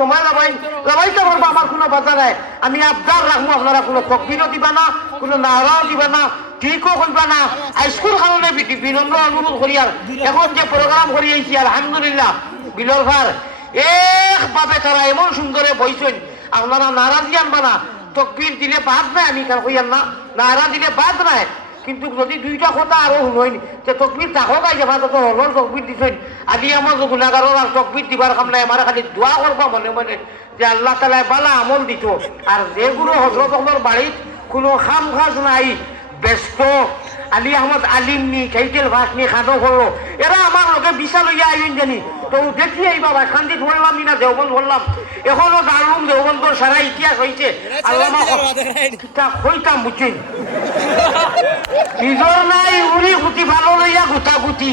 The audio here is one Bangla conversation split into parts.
সময় লাগাইতে পারবো, আমার কোনো বাধা নাই। আমি আবদার রাখবো, আপনারা কোনো তকবিরও দিবা না, কোনো নারাও দিবা না, ঠিকও করবা না। স্কুল কারণে বিনম্র অনুরোধ করি। আর এখন যে প্রোগ্রাম করি আইছি আলহামদুলিল্লাহ বিলর ভার একভাবে তারা এমন সুন্দরে বইছেন, আপনারা নারাজি আনবা না। তকবির দিলে বাদ নাই, আমি কেন কইয়ার না, নারা দিলে বাদ নাই। কিন্তু যদি দুইটা কথা আরো শুনইন যে তকবির তাহো গাই যাবা, তো হলর তকবির দিছেন। আদি আমার গুণাগারের আর তকবির দিবার কাম নাই, আমার খালি দোয়া করবা মনে মনে যে আল্লাহ তাআলা বালা আমল দিত। আর যেগুলো হজরত আমার বাড়িত কোনো খাম কাজ নাই, ব্যস্ত আলী আহমদ আলিম নি খাইটেল ভাস নি খানো করলো, এরা আমার লোকে বিশাল লইয়া আইন জানি। তো দেখি এই বাবা শান্তিত বললাম না দেওবন্দ বললাম, এখনো দারুম দেওবন্দর সারা ইতিহাস হয়েছে। আল্লাহ হইতাম বুঝছেন, নিজর নাই উড়ি গুটি ভালো লইয়া গুটা গুটি।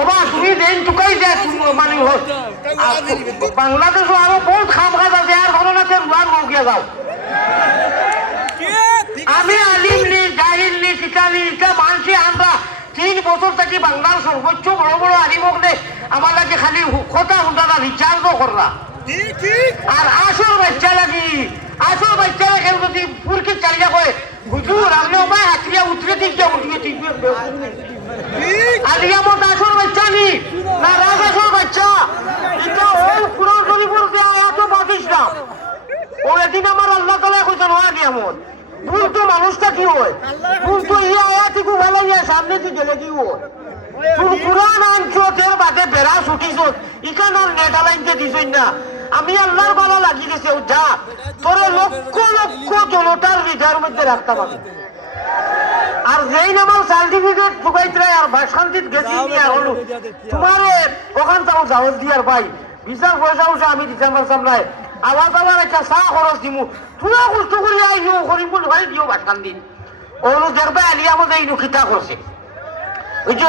ওবা তুমি দেন টুকাই যায় মানে বাংলাদেশও আরো বহুত খাম কাজ আছে, আর ঘটনাতে রুয়ার মৌকিয়া যাও। আমি আলিম নি জাহিল নি শিকানি এটা মানছি। আমরা 3 বছর থেকে বাংলার সর্বোচ্চ বড় বড় আলিমক নে আমার লাগে খালি কথা শুনতা রিচার্জও করলা। আর আসল বাচ্চা লাগি, আসল বাচ্চা লাগে যদি পুরকি চালিয়া কয় হুজুর আপনি ওমায় হাতিয়া উতরে দিকে উঠিয়ে ঠিক আলিয়া মত আসল বাচ্চা নি না রাজ আসল বাচ্চা। এটা ওই কুরআন শরীফের যে আয়াত বাতিস না, ও এদিন আমার আল্লাহ তাআলা কইছেন ওয়া কিয়ামত ভুল তো মানুষটা কি হয়, ভুল তো ইয়া আয়াতিকু ভালাইয়া সামনে কি গেলে কি হয়। তুই কুরআন আনছো তের বাদে বেড়া ছুটিছ, ইকানোর নেটা লাইনতে দিছই না। আমি আল্লাহর ভালো লাগি গেছে, যা তোরে লক্ষ লক্ষ জনতার হৃদয়ের মধ্যে রাখতে পারবে। আর যেই নামার সার্টিফিকেট ঢুকাইতে আর শান্তিত গেছি নিয়ে হলো তোমারে ওখান তাও যাওয়াজ দিয়ার ভাই বিচার পয়সা উঠে আমি ডিসেম্বর সামলাই আবার আবার একটা চা খরচ দিমু, তুইও কষ্ট করি আইও করিম বলে ভাই দিও বাসখান দিন। ওগুলো দেখবে আলিয়া আমাদের এই খিতা করছে বুঝছো।